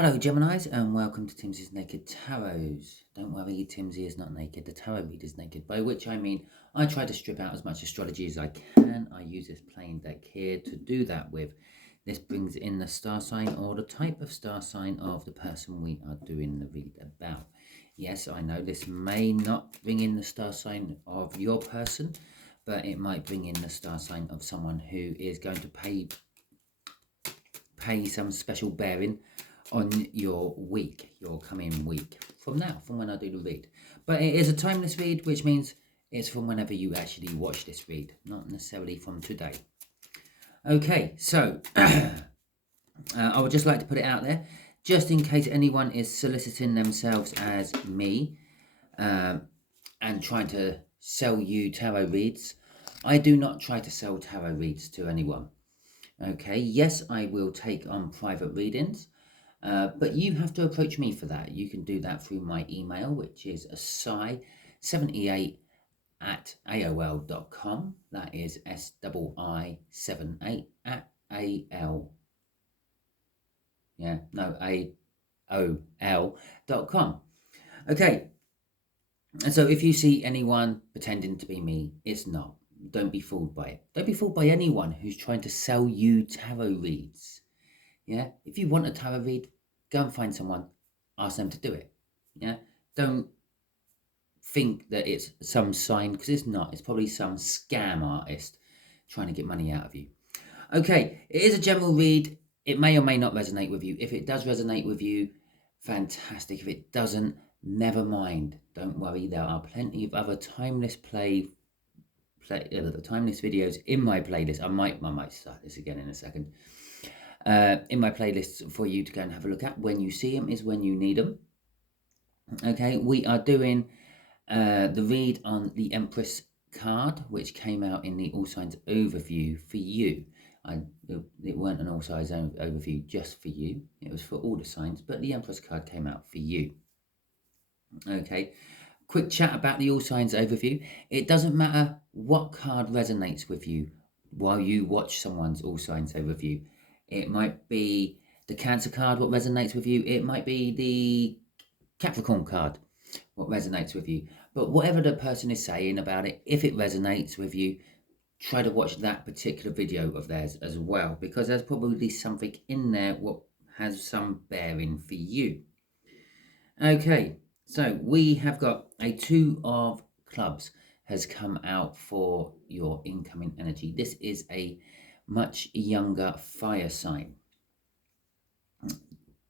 Hello Geminis and welcome to Timsy's Naked Tarot. Don't worry, Timsy is not naked, the tarot reader is naked, by which I mean I try to strip out as much astrology as I can. I use this plain deck here to do that with. This brings in the star sign or the type of star sign of the person we are doing the read about. Yes, I know this may not bring in the star sign of your person, but it might bring in the star sign of someone who is going to pay some special bearing on your week, your coming week, from when I do the read. But it is a timeless read, which means it's from whenever you actually watch this read, not necessarily from today. Okay, so I would just like to put it out there, just in case anyone is soliciting themselves as me and trying to sell you tarot reads. I do not try to sell tarot reads to anyone. Okay, yes, I will take on private readings. But you have to approach me for that. You can do that through my email, which is si78@aol.com. That is SII78@AL. Yeah, no, AOL.com. Okay, and so if you see anyone pretending to be me, it's not. Don't be fooled by it. Don't be fooled by anyone who's trying to sell you tarot reads. Yeah, if you want a tarot read, go and find someone, ask them to do it. Yeah, don't think that it's some sign, because it's not. It's probably some scam artist trying to get money out of you. Okay, it is a general read. It may or may not resonate with you. If it does resonate with you, fantastic. If it doesn't, never mind. Don't worry. There are plenty of other timeless timeless videos in my playlist. I might start this again in a second. In my playlists for you to go and have a look at. When you see them is when you need them. Okay, we are doing the read on the Empress card, which came out in the All Signs overview for you. It weren't an All Signs overview just for you. It was for all the signs, but the Empress card came out for you. Okay, quick chat about the All Signs overview. It doesn't matter what card resonates with you while you watch someone's All Signs overview. It might be the Cancer card, what resonates with you. It might be the Capricorn card, what resonates with you. But whatever the person is saying about it, if it resonates with you, try to watch that particular video of theirs as well, because there's probably something in there what has some bearing for you. Okay, so we have got a 2 of clubs has come out for your incoming energy. This is a much younger fire sign.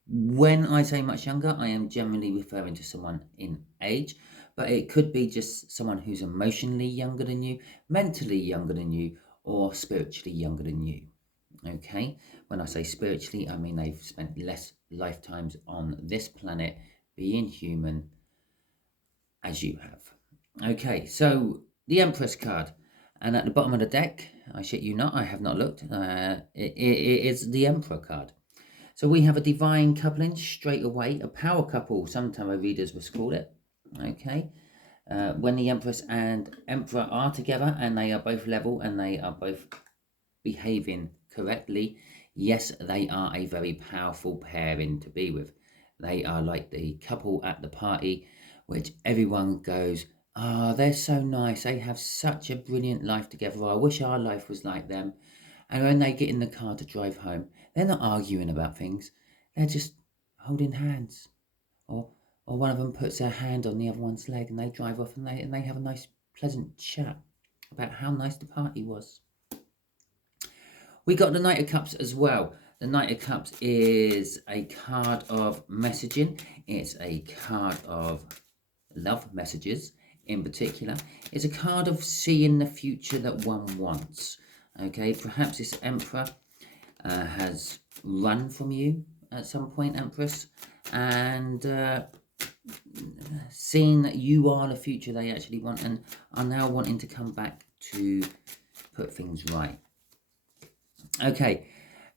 When I say much younger, I am generally referring to someone in age, but it could be just someone who's emotionally younger than you, mentally younger than you, or spiritually younger than you. Okay, when I say spiritually, I mean they've spent less lifetimes on this planet being human as you have. Okay, so the Empress card, and at the bottom of the deck, I shit you not, I have not looked, it is the Emperor card. So we have a divine coupling straight away, a power couple, some tarot readers will call it. Okay, when the Empress and Emperor are together and they are both level and they are both behaving correctly, yes, they are a very powerful pairing to be with. They are like the couple at the party, which everyone goes, oh, they're so nice. They have such a brilliant life together. I wish our life was like them. And when they get in the car to drive home, they're not arguing about things. They're just holding hands. Or one of them puts their hand on the other one's leg and they drive off and they have a nice, pleasant chat about how nice the party was. We got the Knight of Cups as well. The Knight of Cups is a card of messaging. It's a card of love messages in particular. It's a card of seeing the future that one wants. Okay, perhaps this Emperor has run from you at some point, Empress, and seeing that you are the future they actually want and are now wanting to come back to put things right. Okay,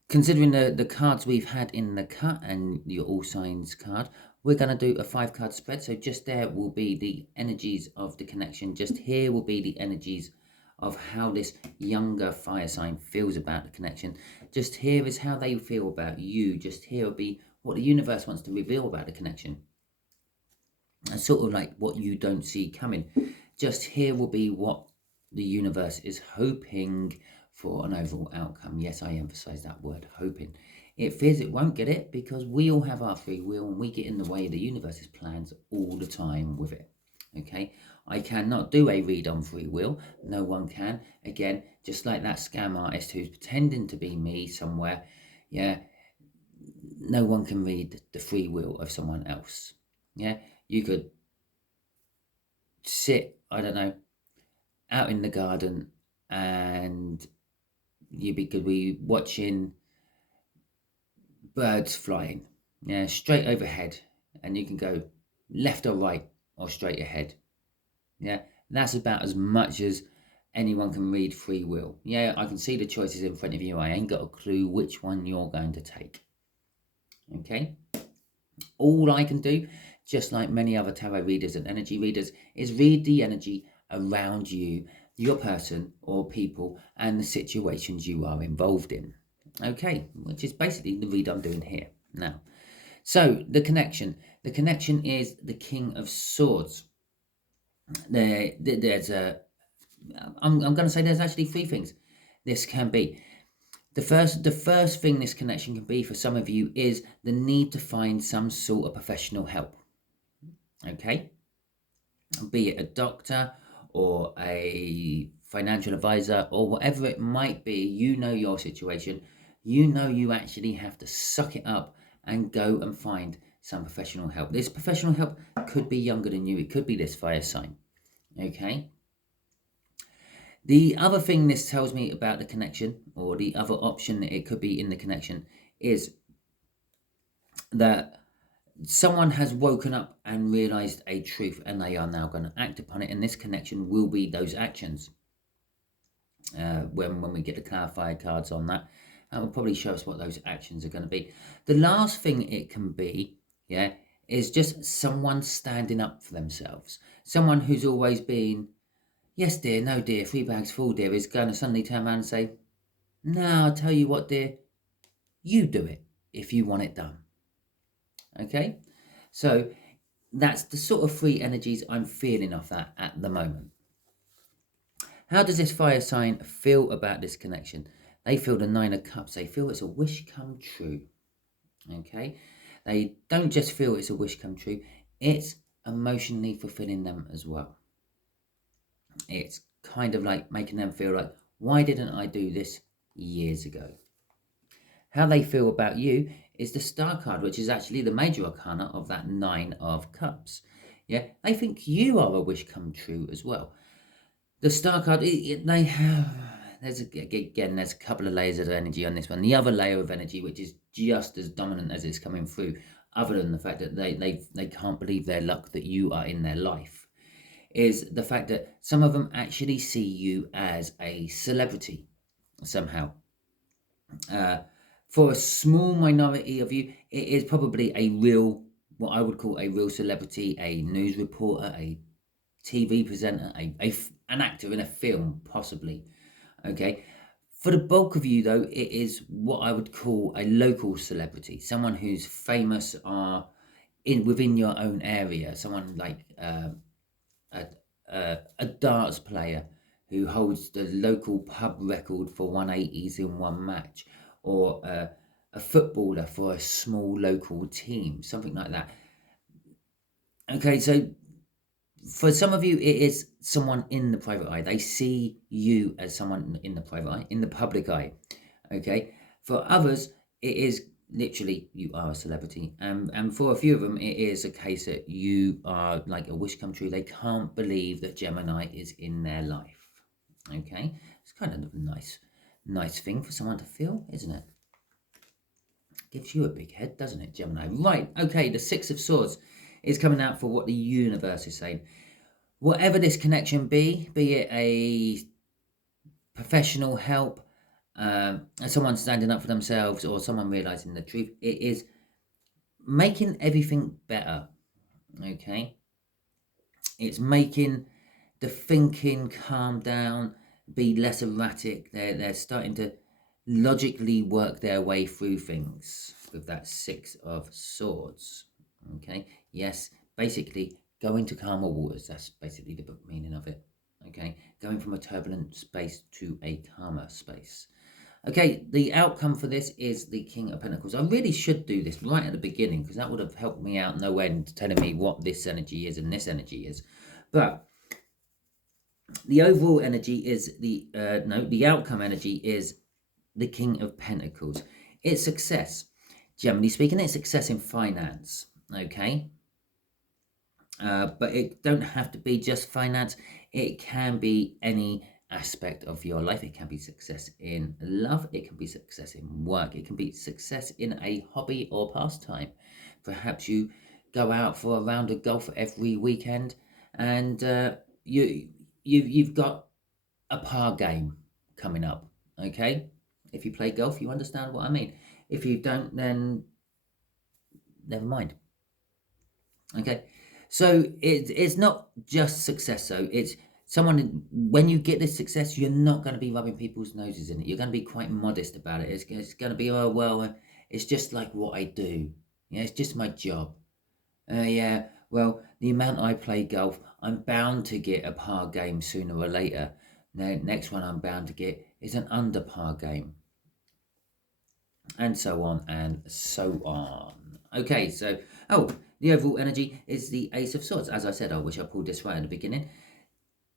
considering the cards we've had in the cut and your All Signs card, we're going to do a 5-card spread. So just there will be the energies of the connection. Just here will be the energies of how this younger fire sign feels about the connection. Just here is how they feel about you. Just here will be what the universe wants to reveal about the connection. And sort of like what you don't see coming. Just here will be what the universe is hoping for an overall outcome. Yes, I emphasize that word, hoping. It fears it won't get it because we all have our free will and we get in the way of the universe's plans all the time with it. Okay, I cannot do a read on free will. No one can. Again, just like that scam artist who's pretending to be me somewhere. Yeah, no one can read the free will of someone else. Yeah, you could sit, I don't know, out in the garden and you could be watching birds flying, yeah, straight overhead, and you can go left or right or straight ahead. Yeah, that's about as much as anyone can read free will. Yeah, I can see the choices in front of you. I ain't got a clue which one you're going to take. Okay, all I can do, just like many other tarot readers and energy readers, is read the energy around you, your person or people, and the situations you are involved in. Okay, which is basically the read I'm doing here now. So the connection is the King of Swords. There's a, I'm going to say there's actually three things this can be. The first thing this connection can be for some of you is the need to find some sort of professional help. Okay, be it a doctor or a financial advisor or whatever it might be. You know your situation. You know you actually have to suck it up and go and find some professional help. This professional help could be younger than you. It could be this fire sign. Okay. The other thing this tells me about the connection, or the other option that it could be in the connection, is that someone has woken up and realized a truth and they are now going to act upon it, and this connection will be those actions. When we get the clarified cards on that, will probably show us what those actions are going to be. The last thing it can be, yeah, is just someone standing up for themselves. Someone who's always been, yes dear, no dear, 3 bags full dear, is going to suddenly turn around and say, no, I'll tell you what dear, you do it if you want it done. Okay, so that's the sort of three energies I'm feeling off that at the moment. How does this fire sign feel about this connection? They feel the 9 of Cups. They feel it's a wish come true. Okay, they don't just feel it's a wish come true. It's emotionally fulfilling them as well. It's kind of like making them feel like, why didn't I do this years ago? How they feel about you is the Star card, which is actually the major arcana of that 9 of Cups. Yeah, they think you are a wish come true as well. The Star card, they have, there's a couple of layers of energy on this one. The other layer of energy, which is just as dominant as it's coming through, other than the fact that they can't believe their luck that you are in their life, is the fact that some of them actually see you as a celebrity somehow. For a small minority of you, it is probably a real, what I would call a real celebrity, a news reporter, a TV presenter, an actor in a film, possibly. Okay. For the bulk of you, though, it is what I would call a local celebrity, someone who's famous within your own area, someone like a darts player who holds the local pub record for 180s in one match, or a footballer for a small local team, something like that. Okay, so for some of you, it is someone in the private eye. They see you as someone in the private eye, in the public eye. Okay, for others, it is literally you are a celebrity, and for a few of them, it is a case that you are like a wish come true. They can't believe that Gemini is in their life. Okay, it's kind of a nice thing for someone to feel, isn't it? Gives you a big head, doesn't it, Gemini? Right, okay, the 6 of Swords is coming out for what the universe is saying. Whatever this connection be it a professional help, someone standing up for themselves, or someone realizing the truth, it is making everything better. Okay, it's making the thinking calm down, be less erratic. They're starting to logically work their way through things. with that Six of Swords. Okay, yes, basically going to calmer waters. That's basically the meaning of it. Okay, going from a turbulent space to a calmer space. Okay, the outcome for this is the King of Pentacles. I really should do this right at the beginning because that would have helped me out no end, telling me what this energy is and this energy is. But the overall energy is the outcome energy is the King of Pentacles. It's success. Generally speaking, it's success in finance. Okay. But it don't have to be just finance. It can be any aspect of your life. It can be success in love. It can be success in work. It can be success in a hobby or pastime. Perhaps you go out for a round of golf every weekend, and you've got a par game coming up. Okay, if you play golf, you understand what I mean. If you don't, then never mind. Okay, so it's not just success. So it's someone, when you get this success, you're not going to be rubbing people's noses in it. You're going to be quite modest about it. It's going to be, oh well, it's just like what I do. Yeah, it's just my job. Yeah, well, the amount I play golf, I'm bound to get a par game sooner or later. The next one I'm bound to get is an under par game, and so on and so on. Okay, so, the overall energy is the Ace of Swords. As I said, I wish I pulled this right at the beginning.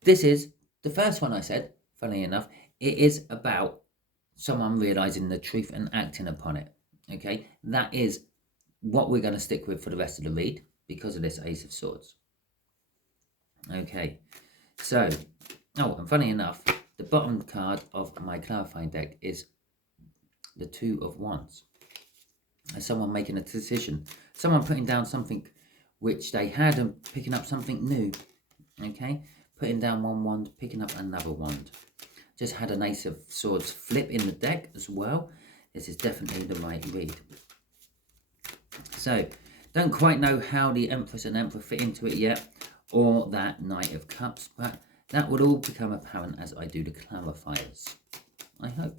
This is the first one I said, funnily enough. It is about someone realizing the truth and acting upon it. Okay, that is what we're going to stick with for the rest of the read because of this Ace of Swords. Okay, so, and funny enough, the bottom card of my clarifying deck is the Two of Wands. As someone making a decision, someone putting down something which they had and picking up something new. Okay, putting down one wand, picking up another wand. Just had an Ace of Swords flip in the deck as well. This is definitely the right read. So, don't quite know how the Empress and Emperor fit into it yet, or that Knight of Cups, but that would all become apparent as I do the clarifiers. I hope.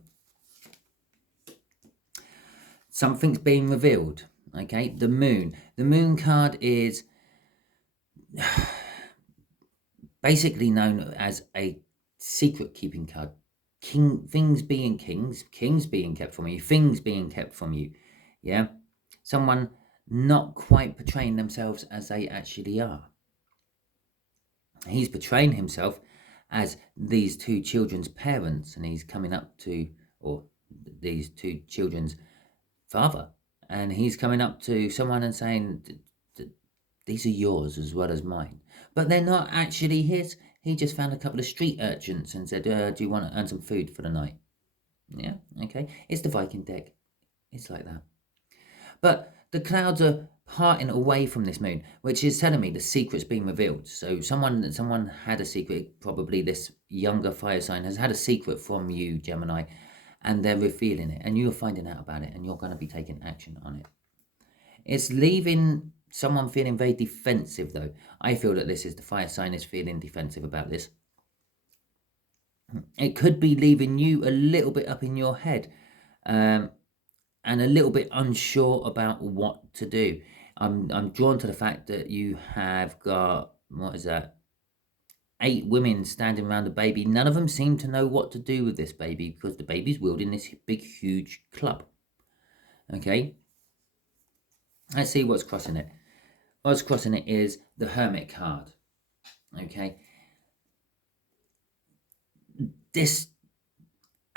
Something's being revealed. Okay, the Moon. The Moon card is basically known as a secret keeping card. Things being kings being kept from you, things being kept from you. Yeah, someone not quite portraying themselves as they actually are. He's portraying himself as these two children's parents, and he's coming up to, or these two children's father, and he's coming up to someone and saying, these are yours as well as mine, but they're not actually his. He just found a couple of street urchins and said, do you want to earn some food for the night? Yeah, okay, it's the Viking deck. It's like that. But the clouds are parting away from this moon, which is telling me the secret's being revealed. So someone had a secret. Probably this younger fire sign has had a secret from you, Gemini, and they're revealing it, and you're finding out about it, and you're going to be taking action on it. It's leaving someone feeling very defensive, though. I feel that this is the fire sign is feeling defensive about this. It could be leaving you a little bit up in your head, and a little bit unsure about what to do. I'm drawn to the fact that you have got, what is that, 8 women standing around the baby. None of them seem to know what to do with this baby because the baby's wielding this big, huge club. Okay? Let's see what's crossing it. What's crossing it is the Hermit card. Okay? This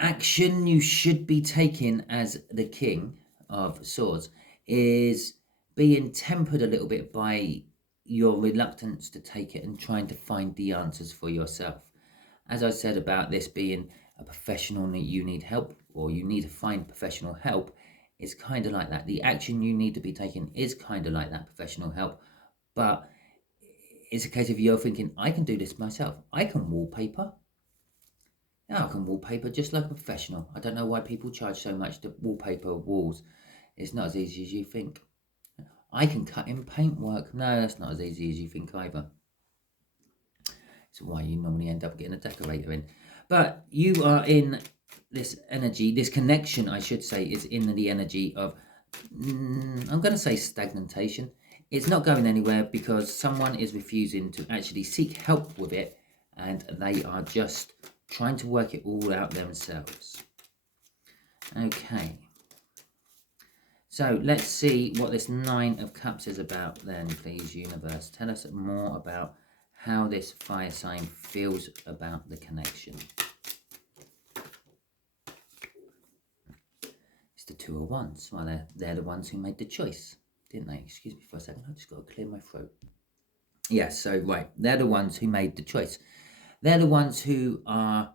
action you should be taking as the King of Swords is being tempered a little bit by your reluctance to take it and trying to find the answers for yourself. As I said about this being a professional that you need help, or you need to find professional help, is kind of like that. The action you need to be taking is kind of like that professional help, but it's a case of you're thinking, I can do this myself. I can wallpaper. Yeah, I can wallpaper just like a professional. I don't know why people charge so much to wallpaper walls. It's not as easy as you think. I can cut in paintwork. No, that's not as easy as you think either. It's why you normally end up getting a decorator in. But you are in this energy, this connection, I should say, is in the energy of I'm going to say stagnation. It's not going anywhere because someone is refusing to actually seek help with it, and they are just trying to work it all out themselves. Okay. So let's see what this Nine of Cups is about then, please, universe. Tell us more about how this fire sign feels about the connection. It's the Two of Wands. Well, they're the ones who made the choice, didn't they? Excuse me for a second. I've just got to clear my throat. Yes, so right. They're the ones who made the choice. They're the ones who are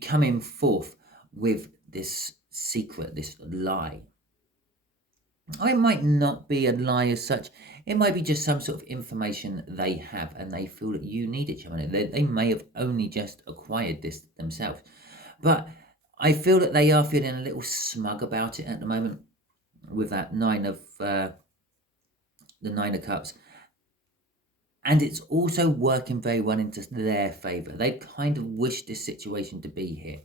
coming forth with this secret, this lie. It might not be a lie as such. It might be just some sort of information they have and they feel that you need it, Gemini. They may have only just acquired this themselves. But I feel that they are feeling a little smug about it at the moment with that the Nine of Cups. And it's also working very well into their favour. They kind of wish this situation to be here.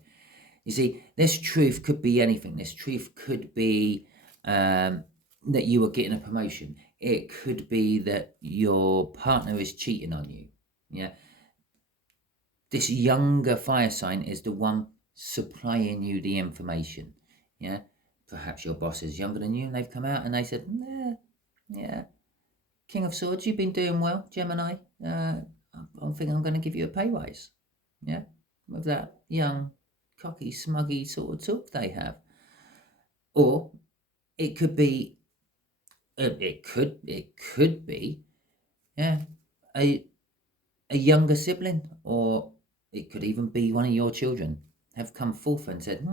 You see, this truth could be anything. This truth could be that you are getting a promotion. It could be that your partner is cheating on you. Yeah. This younger fire sign is the one supplying you the information. Yeah. Perhaps your boss is younger than you and they've come out and they said, yeah, King of Swords, you've been doing well, Gemini. I think I'm going to give you a pay rise. Yeah. With that young, cocky, smuggy sort of talk they have. Or it could be it could be yeah a younger sibling, or it could even be one of your children have come forth and said,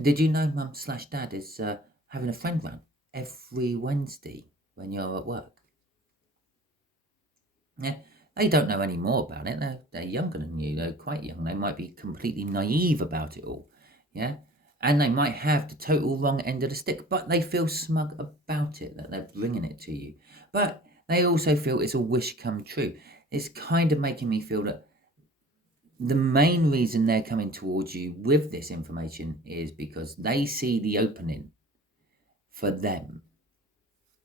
did you know mum/dad is having a friend round every Wednesday when you're at work? Yeah, they don't know any more about it. They're younger than you. They're quite young. They might be completely naive about it all. Yeah. And they might have the total wrong end of the stick, but they feel smug about it, that they're bringing it to you. But they also feel it's a wish come true. It's kind of making me feel that the main reason they're coming towards you with this information is because they see the opening for them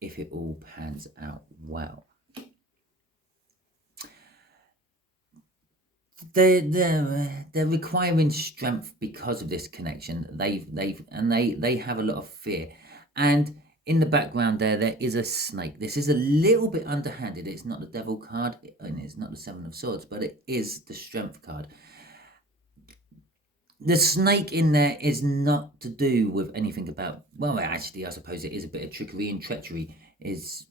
if it all pans out well. They're requiring strength because of this connection. They have a lot of fear, and in the background there is a snake. This is a little bit underhanded. It's not the Devil card and it's not the Seven of Swords, but it is the Strength card. The snake in there is not to do with anything about, well, actually I suppose it is a bit of trickery and treachery is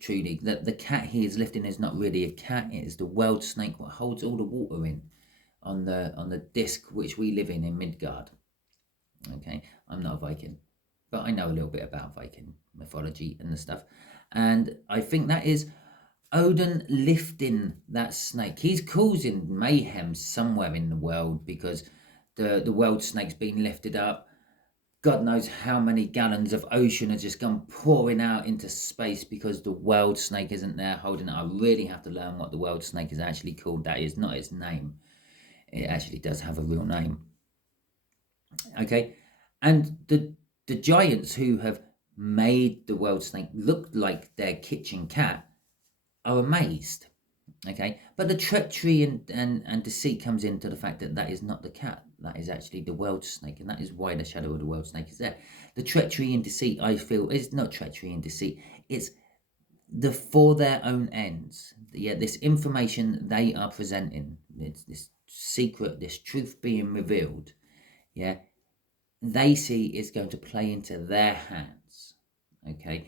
truly that the cat he is lifting is not really a cat. It is the world snake what holds all the water in on the disc which we live in Midgard. Okay, I'm not a Viking, but I know a little bit about Viking mythology and the stuff, and I think that is Odin lifting that snake. He's causing mayhem somewhere in the world because the world snake's been lifted up. God knows how many gallons of ocean have just gone pouring out into space because the world snake isn't there holding it. I really have to learn what the world snake is actually called. That is not its name. It actually does have a real name. Okay, and the giants who have made the world snake look like their kitchen cat are amazed. Okay, but the treachery and deceit comes into the fact that that is not the cat. That is actually the world snake, and that is why the shadow of the world snake is there. The treachery and deceit, I feel, is not treachery and deceit. It's for their own ends. Yeah, this information they are presenting, it's this secret, this truth being revealed. Yeah, they see is going to play into their hands. Okay,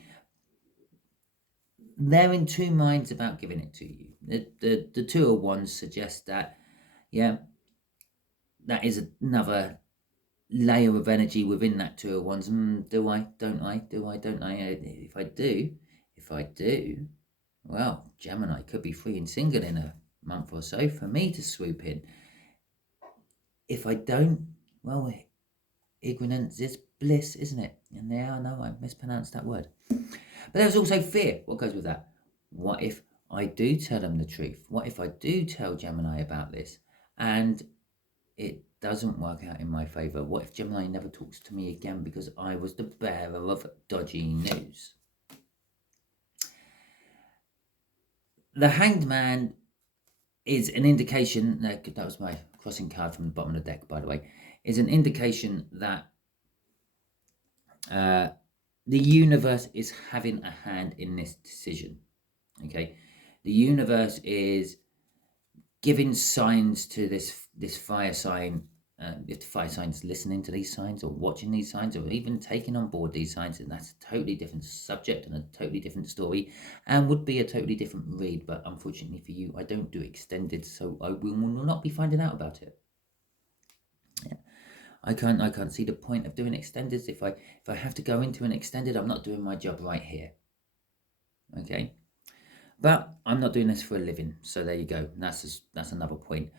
they're in two minds about giving it to you. The Two of Wands suggest that, yeah, that is another layer of energy within that Two of Wands. Do I? Don't I? Do I? Don't I? If I do, well, Gemini could be free and single in a month or so for me to swoop in. If I don't, well, ignorance is bliss, isn't it? And there, I know I mispronounced that word. But there's also fear. What goes with that? What if I do tell them the truth? What if I do tell Gemini about this and it doesn't work out in my favour? What if Gemini never talks to me again because I was the bearer of dodgy news? The Hanged Man is an indication, that was my crossing card from the bottom of the deck, by the way, is an indication that the universe is having a hand in this decision. Okay, the universe is giving signs to this fire sign. If the fire sign's listening to these signs or watching these signs or even taking on board these signs, and that's a totally different subject and a totally different story and would be a totally different read. But unfortunately for you, I don't do extended, so I will not be finding out about it. Yeah. I can't see the point of doing extendeds. If I have to go into an extended, I'm not doing my job right here. Okay, but I'm not doing this for a living, so there you go. That's another point.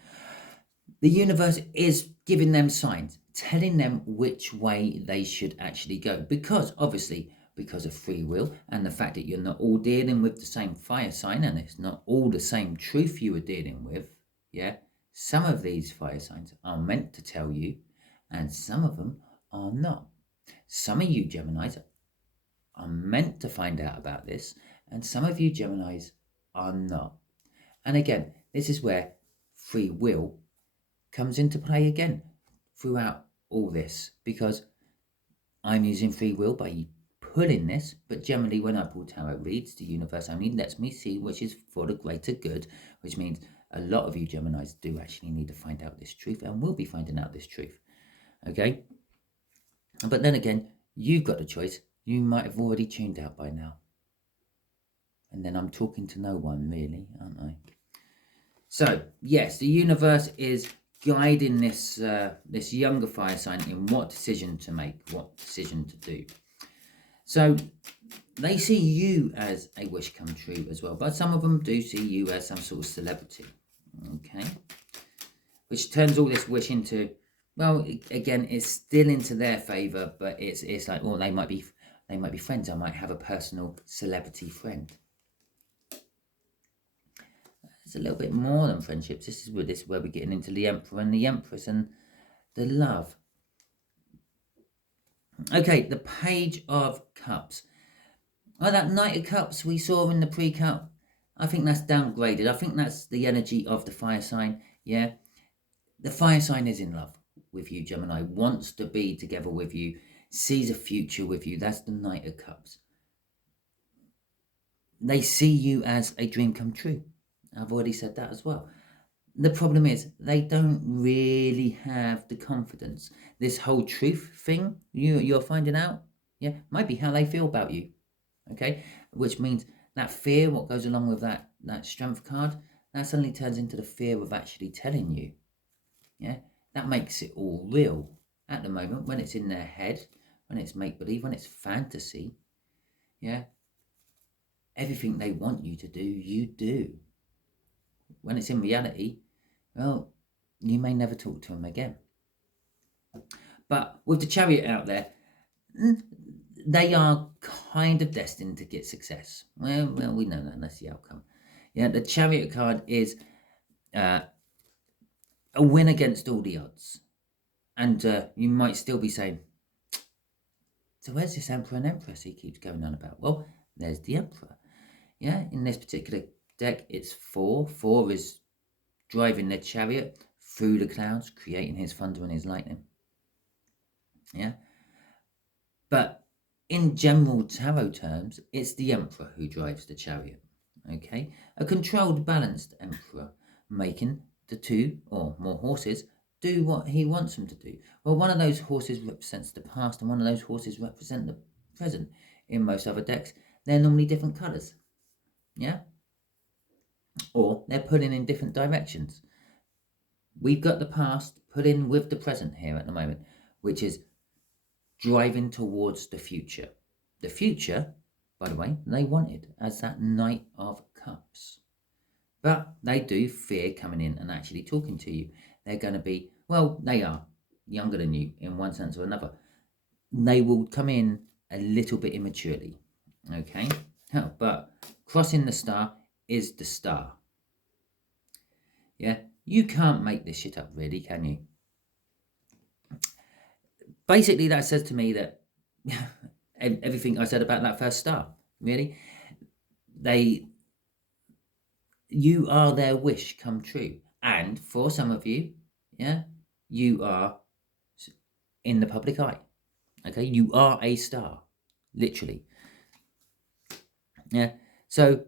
The universe is giving them signs, telling them which way they should actually go, because obviously because of free will and the fact that you're not all dealing with the same fire sign and it's not all the same truth you were dealing with. Yeah, some of these fire signs are meant to tell you and some of them are not. Some of you Geminis are meant to find out about this and some of you Geminis are not. And again, this is where free will comes into play again throughout all this, because I'm using free will by pulling this, but generally when I pull tarot reads, the universe only lets me see which is for the greater good, which means a lot of you Geminis do actually need to find out this truth and will be finding out this truth. Okay, but then again, you've got the choice. You might have already tuned out by now, and then I'm talking to no one really, aren't I? So yes, the universe is guiding this this younger fire sign in what decision to make, what decision to do. So they see you as a wish come true as well, but some of them do see you as some sort of celebrity. Okay, which turns all this wish into, well, again, it's still into their favor, but it's like, well, they might be friends. I might have a personal celebrity friend. It's a little bit more than friendships. This is where we're getting into the Emperor and the Empress and the love. Okay, the Page of Cups. Oh, that Knight of Cups we saw in the pre-cut, I think that's downgraded. I think that's the energy of the fire sign. Yeah, the fire sign is in love with you, Gemini, wants to be together with you, sees a future with you. That's the Knight of Cups. They see you as a dream come true. I've already said that as well. The problem is they don't really have the confidence. This whole truth thing you're finding out, yeah, might be how they feel about you. Okay, which means that fear, what goes along with that strength card, that suddenly turns into the fear of actually telling you. Yeah, that makes it all real at the moment when it's in their head, when it's make believe, when it's fantasy. Yeah, everything they want you to do, you do. When it's in reality, well, you may never talk to them again. But with the Chariot out there, they are kind of destined to get success. Well, we know that. That's the outcome. Yeah, the Chariot card is a win against all the odds. And you might still be saying, so where's this Emperor and Empress he keeps going on about? Well, there's the Emperor. Yeah, in this particular deck, it's 4. 4 is driving the chariot through the clouds, creating his thunder and his lightning. Yeah. But in general tarot terms, it's the Emperor who drives the chariot. Okay. A controlled, balanced Emperor, making the 2 or more horses do what he wants them to do. Well, one of those horses represents the past and one of those horses represent the present. In most other decks, they're normally different colours. Yeah. Or they're pulling in different directions. We've got the past put in with the present here at the moment, which is driving towards the future. The future, by the way, they wanted as that Knight of Cups. But they do fear coming in and actually talking to you. They're going to be, well, they are younger than you in one sense or another. They will come in a little bit immaturely. Okay? But crossing the star is the star. Yeah? You can't make this shit up, really, can you? basically that says to me that everything I said about that first star, really, you are their wish come true. And for some of you, yeah, you are in the public eye. Okay, you are a star, literally. Yeah. So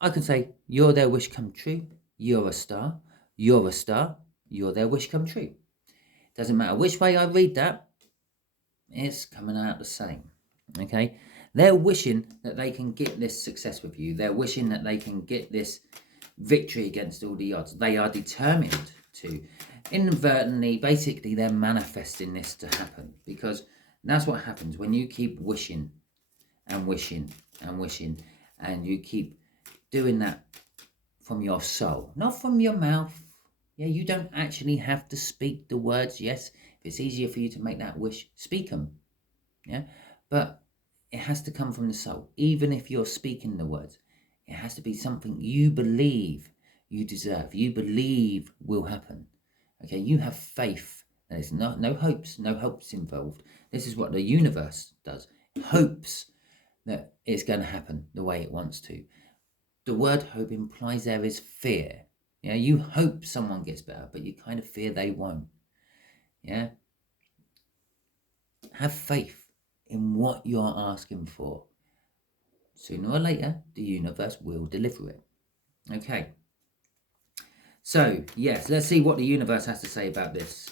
I can say you're their wish come true. You're a star. You're a star. You're their wish come true. Doesn't matter which way I read that, it's coming out the same. Okay, they're wishing that they can get this success with you. They're wishing that they can get this victory against all the odds. They are determined to. Inadvertently, basically, they're manifesting this to happen, because that's what happens when you keep wishing and wishing and wishing, and you keep doing that from your soul, not from your mouth. Yeah, you don't actually have to speak the words. Yes, if it's easier for you to make that wish, speak them. Yeah, but it has to come from the soul. Even if you're speaking the words, it has to be something you believe you deserve, you believe will happen. Okay, you have faith. There's no hopes involved. This is what the universe does. It hopes that it's going to happen the way it wants to. The word hope implies there is fear. Yeah, you hope someone gets better, but you kind of fear they won't. Yeah, have faith in what you're asking for. Sooner or later, the universe will deliver it. Okay. So, yes, let's see what the universe has to say about this.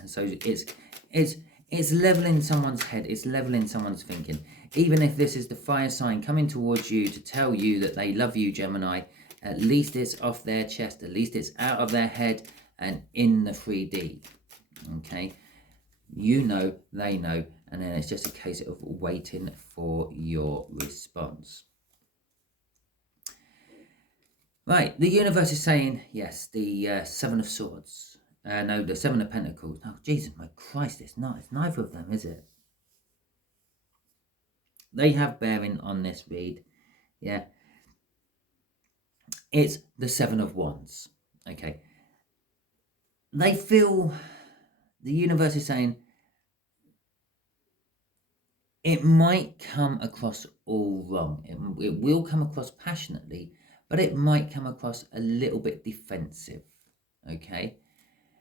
And so it's leveling someone's head, it's leveling someone's thinking. Even if this is the fire sign coming towards you to tell you that they love you, Gemini, at least it's off their chest, at least it's out of their head and in the 3D. Okay, you know, they know, and then it's just a case of waiting for your response. Right, the universe is saying, yes, the Seven of Swords. No, the Seven of Pentacles. Oh, Jesus, my Christ, it's neither of them, is it? They have bearing on this read, yeah. It's the Seven of Wands, okay. They feel, the universe is saying, it might come across all wrong. It will come across passionately, but it might come across a little bit defensive, okay.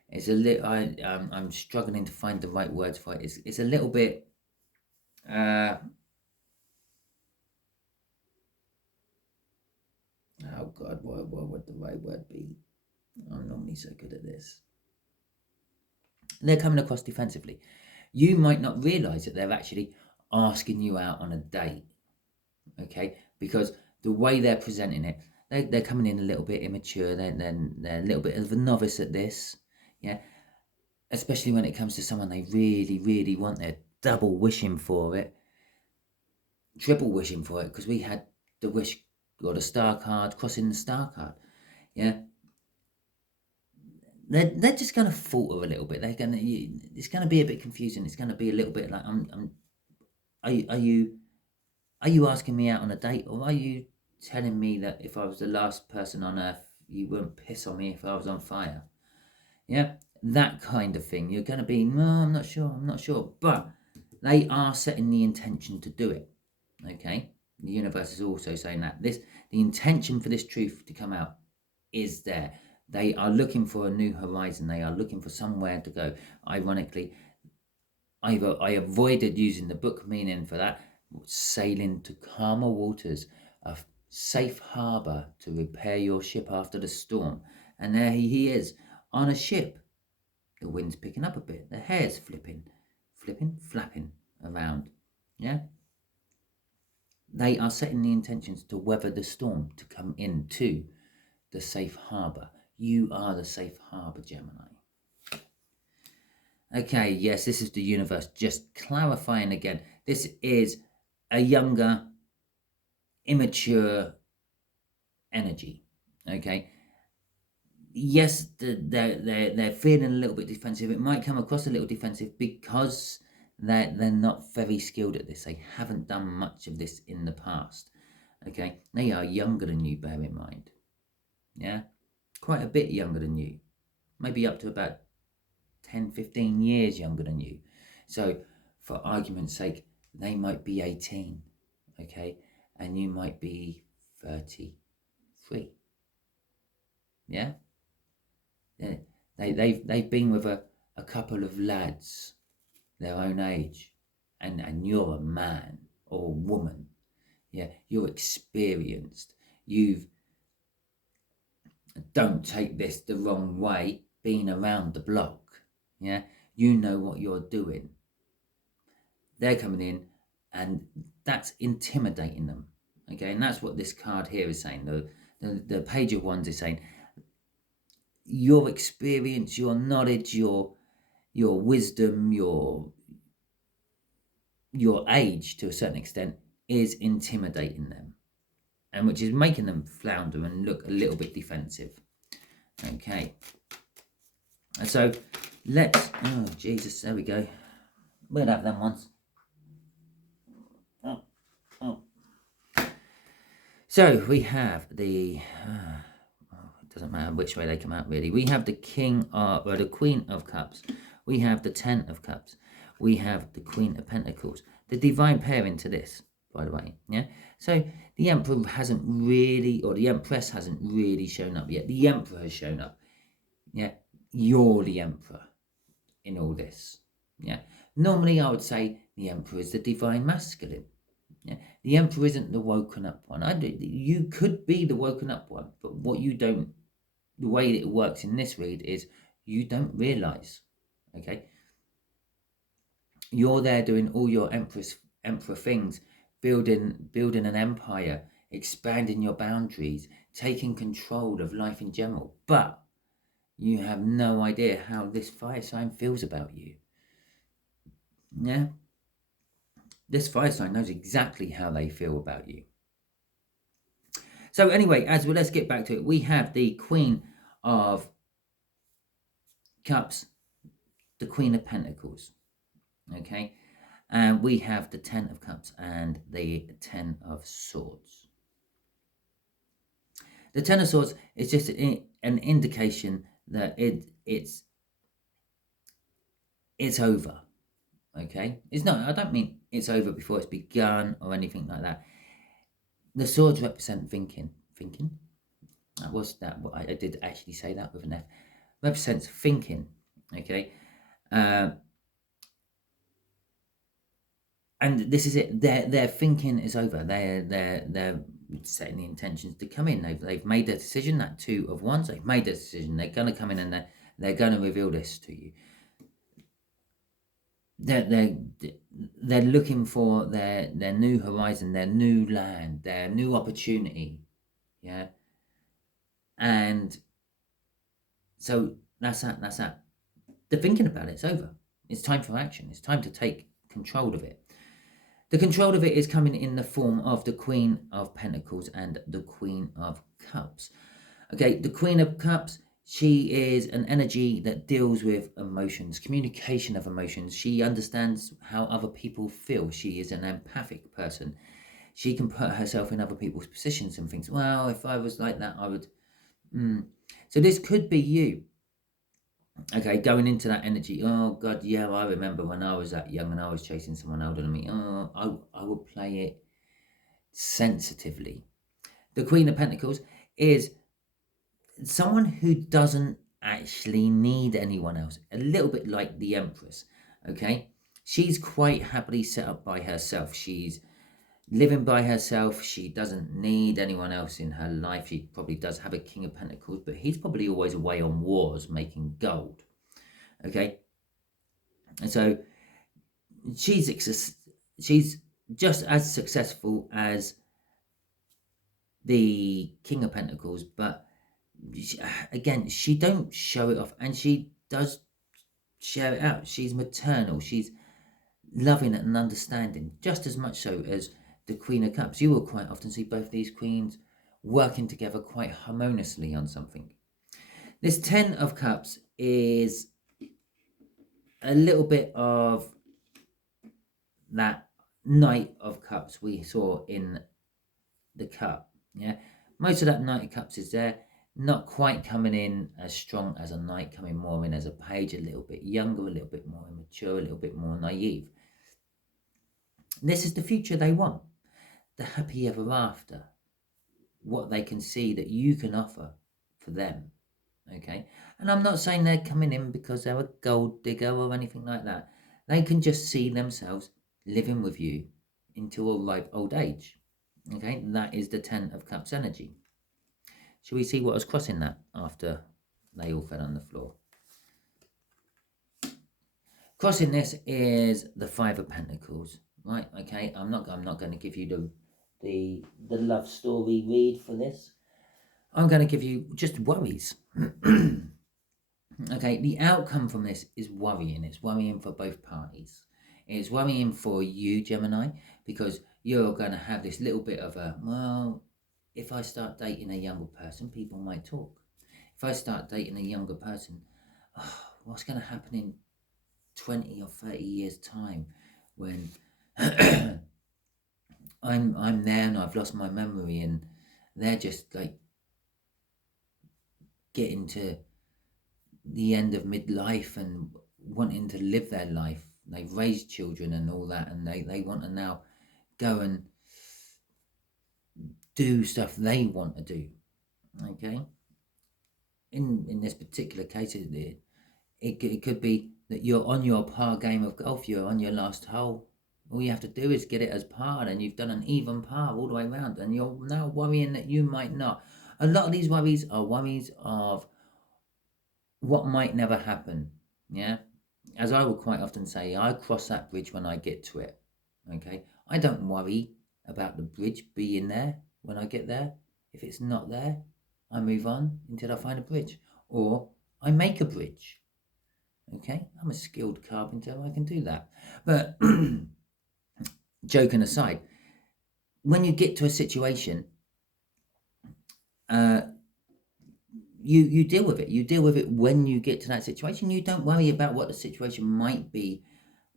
It's a little. I'm struggling to find the right words for it. It's a little bit. Oh God, what would the right word be? I'm normally so good at this. They're coming across defensively. You might not realise that they're actually asking you out on a date. Okay, because the way they're presenting it, they're coming in a little bit immature. They're a little bit of a novice at this. Yeah. Especially when it comes to someone they really, really want. They're double wishing for it, triple wishing for it, because we had the wish or the star card crossing the star card. Yeah, they're just going to falter a little bit. It's going to be a bit confusing. It's going to be a little bit like, are you asking me out on a date, or are you telling me that if I was the last person on earth, you wouldn't piss on me if I was on fire? Yeah, that kind of thing. You're going to be, no, I'm not sure. But they are setting the intention to do it. Okay, the universe is also saying that the intention for this truth to come out is there. They are looking for a new horizon. They are looking for somewhere to go. Ironically, I avoided using the book meaning for that. Sailing to calmer waters, a safe harbour to repair your ship after the storm. And there he is on a ship. The wind's picking up a bit. The hair's flapping around. Yeah. They are setting the intentions to weather the storm, to come into the safe harbour. You are the safe harbour, Gemini. Okay, yes, this is the universe just clarifying again. This is a younger, immature energy. Okay. Yes, they're feeling a little bit defensive. It might come across a little defensive because they're not very skilled at this. They haven't done much of this in the past. Okay, they are younger than you, bear in mind. Yeah, quite a bit younger than you, maybe up to about 10, 15 years younger than you. So for argument's sake, they might be 18, okay? And you might be 33. Yeah? They've been with a couple of lads their own age, and you're a man or a woman. Yeah, you're experienced. Don't take this the wrong way, being around the block. Yeah, you know what you're doing. They're coming in, and that's intimidating them. Okay, and that's what this card here is saying. The Page of Wands is saying your experience, your knowledge, your wisdom, your age to a certain extent is intimidating them, and which is making them flounder and look a little bit defensive. Okay, and so let's, oh Jesus, there we go, we'll have them ones. So we have the it doesn't matter which way they come out really. We have the Queen of Cups, we have the Ten of Cups, we have the Queen of Pentacles, the divine pairing to this, by the way. Yeah, so the Emperor hasn't really, or the Empress hasn't really shown up yet. The Emperor has shown up. Yeah, you're the Emperor in all this. Yeah, normally I would say the Emperor is the divine masculine. Yeah, the Emperor isn't the woken up one. You could be the woken up one, but what you don't, the way it works in this read is you don't realize. Okay, you're there doing all your emperor things, building an empire, expanding your boundaries, taking control of life in general, but you have no idea how this fire sign feels about you. Yeah, this fire sign knows exactly how they feel about you. So anyway, let's get back to it. We have the Queen of Cups, the Queen of Pentacles. Okay, and we have the Ten of Cups and the Ten of Swords. The Ten of Swords is just an indication that it's over. Okay, it's not. I don't mean it's over before it's begun or anything like that. The swords represent thinking. I did actually say that with an F. Represents thinking. Okay, and this is it. Their thinking is over. They're setting the intentions to come in. They've made their decision. That Two of Wands. They've made their decision. They're going to come in and they're going to reveal this to you. They're looking for their new horizon, their new land, their new opportunity. Yeah, and so that's that. They're thinking about it. It's over. It's time for action. It's time to take control of it. The control of it is coming in the form of the Queen of Pentacles and the Queen of Cups. Okay, the Queen of Cups, she is an energy that deals with emotions, communication of emotions. She understands how other people feel. She is an empathic person. She can put herself in other people's positions and thinks, well, if I was like that, I would... So this could be you. Okay, going into that energy. Oh, God, yeah, I remember when I was that young and I was chasing someone older than me. Oh, I would play it sensitively. The Queen of Pentacles is someone who doesn't actually need anyone else. A little bit like the Empress, okay? She's quite happily set up by herself. She's living by herself. She doesn't need anyone else in her life. She probably does have a King of Pentacles, but he's probably always away on wars making gold, okay? And so she's just as successful as the King of Pentacles, but again, she don't show it off, and she does share it out. She's maternal. She's loving and understanding, just as much so as the Queen of Cups. You will quite often see both these queens working together quite harmoniously on something. This Ten of Cups is a little bit of that Knight of Cups we saw in the cup. Yeah, most of that Knight of Cups is there. not quite coming in as strong as a knight, coming more in as a page, a little bit younger, a little bit more immature, a little bit more naive. This is the future they want, the happy ever after, what they can see that you can offer for them. Okay, and I'm not saying they're coming in because they're a gold digger or anything like that. They can just see themselves living with you into a ripe old age. Okay, that is the Ten of Cups energy. Shall we see what was crossing that after they all fell on the floor? Crossing this is the Five of Pentacles, right? Okay, I'm not going to give you the love story read for this. I'm going to give you just worries. Okay, the outcome from this is worrying. It's worrying for both parties. It's worrying for you, Gemini, because you're going to have this little bit of a, well, if I start dating a younger person, people might talk. If I start dating a younger person, what's going to happen in 20 or 30 years' time when I'm there and I've lost my memory and they're just like getting to the end of midlife and wanting to live their life. They've raised children and all that, and they want to now go and do stuff they want to do. Okay. In this particular case, it could be that you're on your par game of golf. You're on your last hole. All you have to do is get it as par, and you've done an even par all the way around, and you're now worrying that you might not. A lot of these worries are worries of what might never happen. Yeah. As I will quite often say, I cross that bridge when I get to it. Okay. I don't worry about the bridge being there when I get there. If it's not there, I move on until I find a bridge. Or I make a bridge. Okay. I'm a skilled carpenter. I can do that. But joking aside, when you get to a situation, you deal with it. You deal with it when you get to that situation. You don't worry about what the situation might be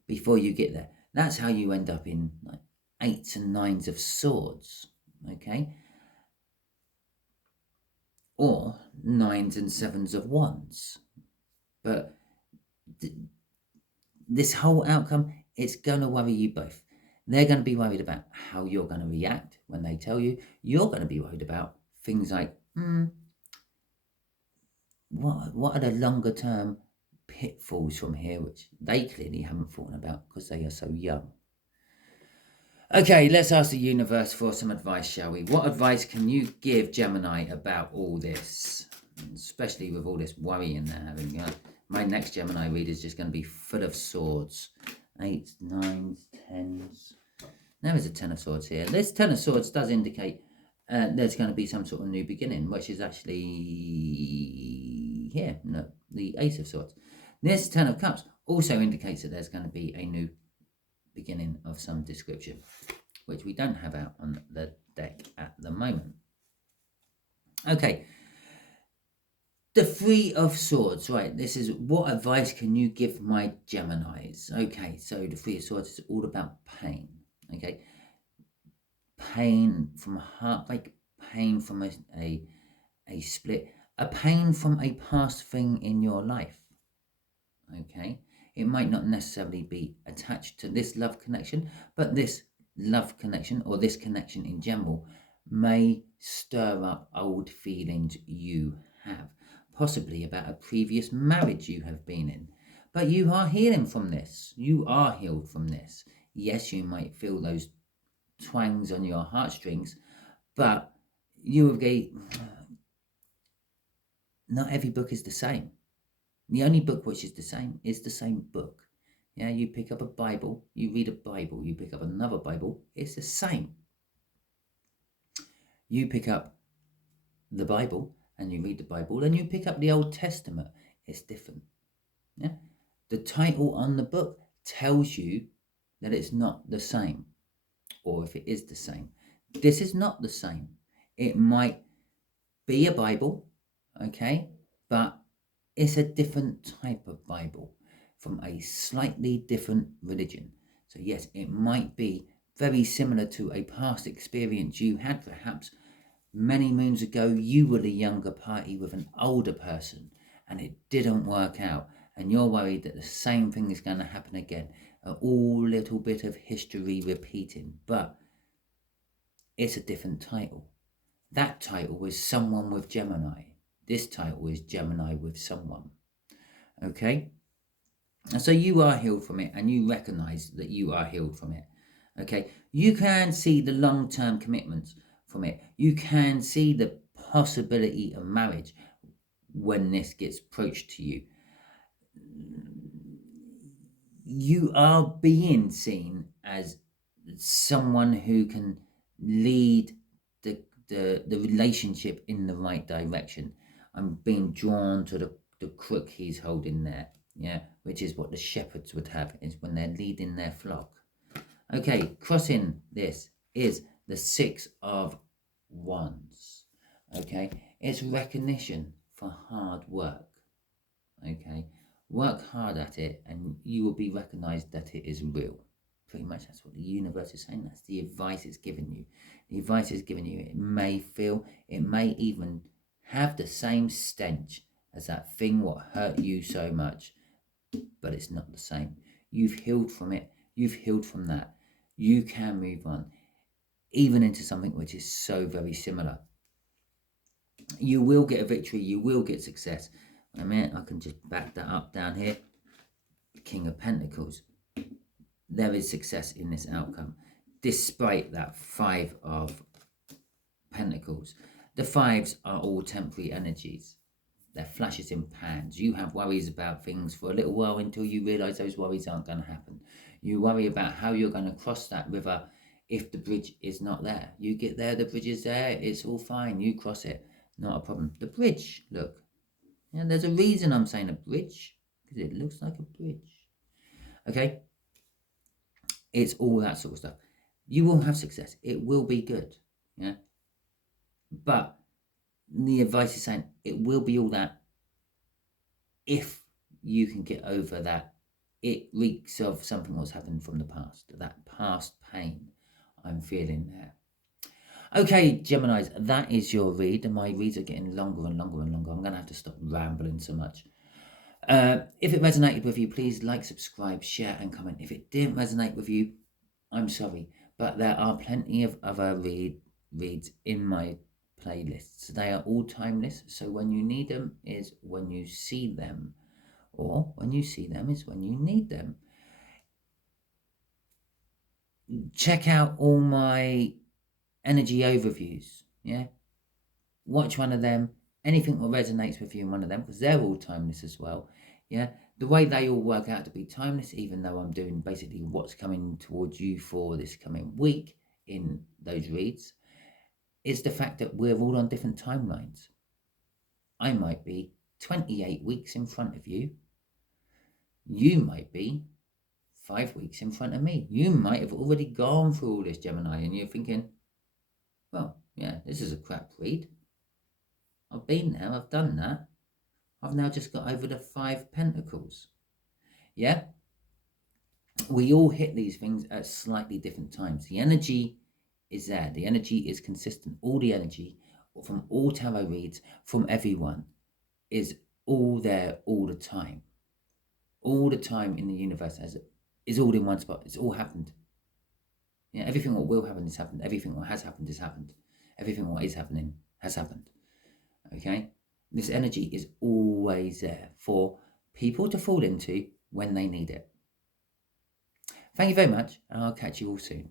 before you get there. That's how you end up in like 8s and 9s of swords, okay? Or 9s and 7s of wands. But this whole outcome, it's going to worry you both. They're going to be worried about how you're going to react when they tell you. You're going to be worried about things like, what are the longer term pitfalls from here, which they clearly haven't thought about because they are so young. Okay, let's ask the universe for some advice, shall we? What advice can you give Gemini about all this? Especially with all this worrying they're having. My next Gemini read is just going to be full of swords. 8s, 9s, 10s. There is a 10 of swords here. This 10 of swords does indicate there's going to be some sort of new beginning, which is actually here. No, the Ace of Swords. This 10 of Cups also indicates that there's going to be a new beginning of some description, which we don't have out on the deck at the moment. Okay, the Three of Swords, right? This is what advice can you give my Geminis? Okay, so the Three of Swords is all about pain. Okay, pain from heartbreak, pain from a split, a pain from a past thing in your life. Okay, it might not necessarily be attached to this love connection, but this love connection or this connection in general may stir up old feelings you have, possibly about a previous marriage you have been in. But you are healing from this. You are healed from this. Yes, you might feel those twangs on your heartstrings, but you will get, not every book is the same. The only book which is the same book. Yeah, you pick up a Bible, you read a Bible, you pick up another Bible, it's the same. You pick up the Bible and you read the Bible, and you pick up the Old Testament, it's different. Yeah, the title on the book tells you that it's not the same, or if it is the same. This is not the same. It might be a Bible, okay, but it's a different type of Bible from a slightly different religion. So yes, it might be very similar to a past experience you had, perhaps many moons ago you were the younger party with an older person and it didn't work out, and you're worried that the same thing is going to happen again. All little bit of history repeating, but it's a different title. That title is someone with Gemini. This title is Gemini with someone. Okay? And so you are healed from it, and you recognize that you are healed from it. Okay? You can see the long-term commitments from it. You can see the possibility of marriage when this gets approached to you. You are being seen as someone who can lead the relationship in the right direction. I'm being drawn to the crook he's holding there, yeah, which is what the shepherds would have, is when they're leading their flock. Okay, crossing this is the 6 of Wands. Okay, it's recognition for hard work. Okay, work hard at it and you will be recognized that it is real. Pretty much that's what the universe is saying. That's the advice it's given you. The advice it's given you, it may even have the same stench as that thing what hurt you so much, but it's not the same. You've healed from it. You've healed from that. You can move on, even into something which is so very similar. You will get a victory. You will get success. Wait a minute, I can just back that up down here. King of Pentacles. There is success in this outcome, despite that 5 of Pentacles. The 5s are all temporary energies. They're flashes in pans. You have worries about things for a little while until you realise those worries aren't going to happen. You worry about how you're going to cross that river if the bridge is not there. You get there, the bridge is there, it's all fine. You cross it, not a problem. The bridge, look. Yeah, there's a reason I'm saying a bridge, because it looks like a bridge. Okay? It's all that sort of stuff. You will have success. It will be good. Yeah? But the advice is saying it will be all that if you can get over that. It reeks of something that's happened from the past. That past pain I'm feeling there. Okay, Geminis, that is your read. And my reads are getting longer and longer and longer. I'm going to have to stop rambling so much. If it resonated with you, please like, subscribe, share, and comment. If it didn't resonate with you, I'm sorry. But there are plenty of other reads in my playlists. They are all timeless. So when you need them is when you see them. Or when you see them is when you need them. Check out all my energy overviews. Yeah. Watch one of them. Anything that resonates with you in one of them, because they're all timeless as well. Yeah. The way they all work out to be timeless, even though I'm doing basically what's coming towards you for this coming week in those reads, is the fact that we're all on different timelines. I might be 28 weeks in front of you. You might be 5 weeks in front of me. You might have already gone through all this, Gemini, and you're thinking, well, yeah, this is a crap read. I've been there, I've done that. I've now just got over the 5 Pentacles. Yeah? We all hit these things at slightly different times. The energy is there. The energy is consistent. All the energy from all tarot reads, from everyone, is all there all the time. All the time in the universe is all in one spot. It's all happened. Yeah, everything what will happen has happened. Everything what has happened has happened. Everything what is happening has happened. Okay? This energy is always there for people to fall into when they need it. Thank you very much, and I'll catch you all soon.